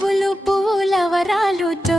పువ్వులు పూలవరాలుతో